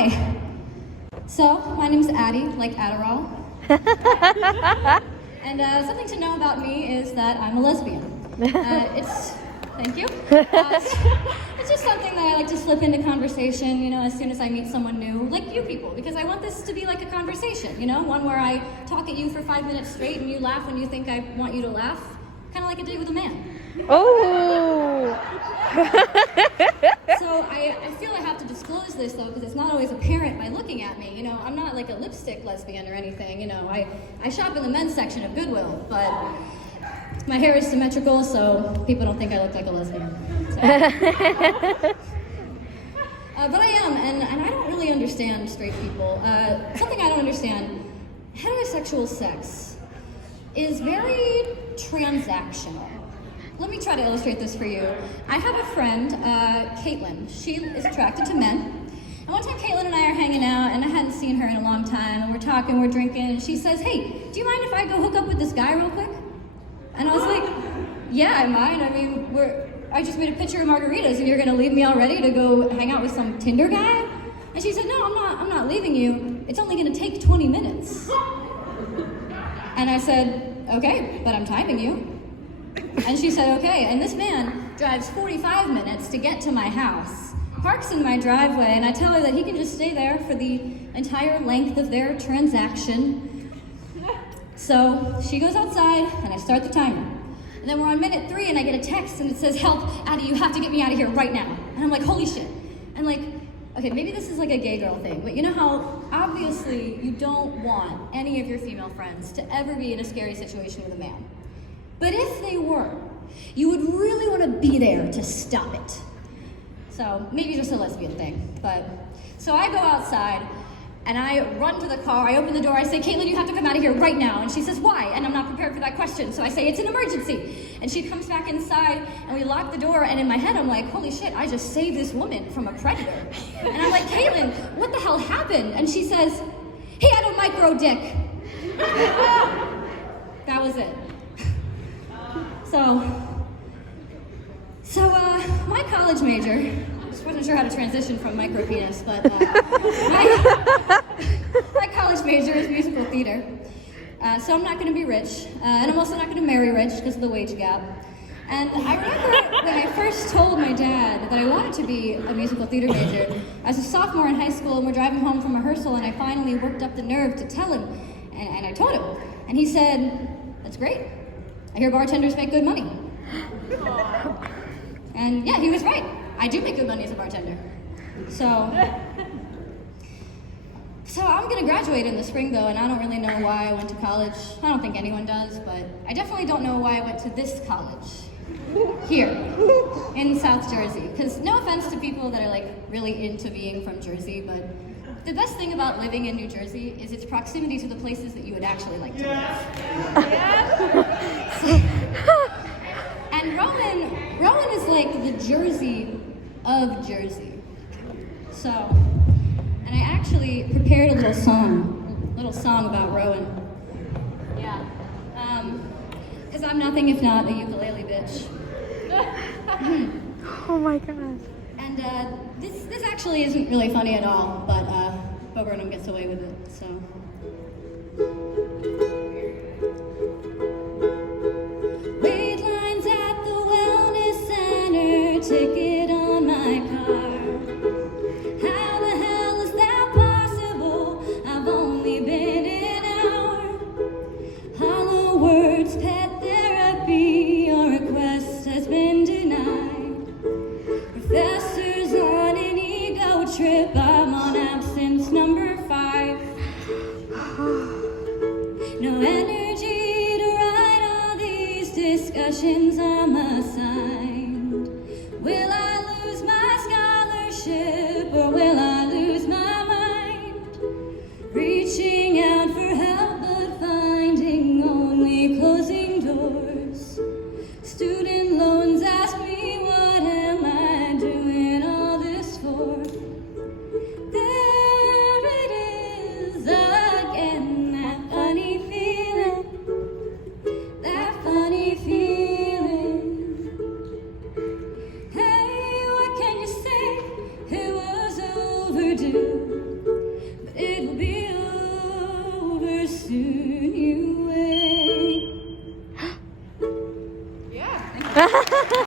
Hi. So, my name's Addie, like Adderall. And something to know about me is that I'm a lesbian. Thank you. It's just something that I like to slip into conversation, as soon as I meet someone new, like you people, because I want this to be like a conversation, one where I talk at you for 5 minutes straight and you laugh when you think I want you to laugh, kind of like a date with a man. Oh! So I feel I have to disclose this though, because it's not always apparent by looking at me. I'm not like a lipstick lesbian or anything. I shop in the men's section of Goodwill, but my hair is symmetrical, so people don't think I look like a lesbian. So. But I am, and I don't really understand straight people. Something I don't understand: heterosexual sex is very transactional. Let me try to illustrate this for you. I have a friend, Caitlin. She is attracted to men. And one time Caitlin and I are hanging out, and I hadn't seen her in a long time, and we're talking, we're drinking, and she says, "Hey, do you mind if I go hook up with this guy real quick?" And I was like, "Yeah, I mind. I mean, I just made a pitcher of margaritas, and you're gonna leave me already to go hang out with some Tinder guy?" And she said, "No, I'm not leaving you. It's only gonna take 20 minutes. And I said, "Okay, but I'm timing you." And she said, "Okay." And this man drives 45 minutes to get to my house, parks in my driveway, and I tell her that he can just stay there for the entire length of their transaction. So she goes outside, and I start the timer. And then we're on minute 3, and I get a text, and it says, "Help, Addie, you have to get me out of here right now." And I'm like, holy shit. And like, okay, maybe this is like a gay girl thing, but you know how obviously you don't want any of your female friends to ever be in a scary situation with a man. But if they were, you would really want to be there to stop it. So maybe just a lesbian thing, but so I go outside and I run to the car, I open the door, I say, "Caitlin, you have to come out of here right now." And she says, "Why?" And I'm not prepared for that question, so I say, "It's an emergency." And she comes back inside and we lock the door, and in my head I'm like, holy shit, I just saved this woman from a predator. And I'm like, "Caitlin, what the hell happened?" And she says, "He had a micro dick." That was it. So my college major, just wasn't sure how to transition from micro penis, but my college major is musical theater. So I'm not going to be rich, and I'm also not going to marry rich because of the wage gap. And I remember when I first told my dad that I wanted to be a musical theater major. I was a sophomore in high school, and we're driving home from rehearsal, and I finally worked up the nerve to tell him, and I told him. And he said, "That's great. I hear bartenders make good money." And yeah, he was right. I do make good money as a bartender. So I'm gonna graduate in the spring though, and I don't really know why I went to college. I don't think anyone does, but I definitely don't know why I went to this college here in South Jersey. Because no offense to people that are like really into being from Jersey, but the best thing about living in New Jersey is its proximity to the places that you would actually like to live. And Rowan is like the Jersey of Jersey. So, and I actually prepared a little song about Rowan. Yeah. Because I'm nothing if not a ukulele bitch. Oh my god. And this actually isn't really funny at all, but Burnham gets away with it, so. Wait lines at the wellness center, ticket on my car. How the hell is that possible? I've only been an hour. Hollow words, pet therapy, your request has been denied. Professor's on an ego trip, I'm on absence number 5. No energy to write all these discussions I'm assigned. Will I lose my scholarship or will I lose my mind? Reaching out for help but finding only closing doors. Student loans ask me, what am I doing all this for? There it is again, that funny feeling, that funny feeling. Hey, what can you say? It was overdue. turn you away. Yeah.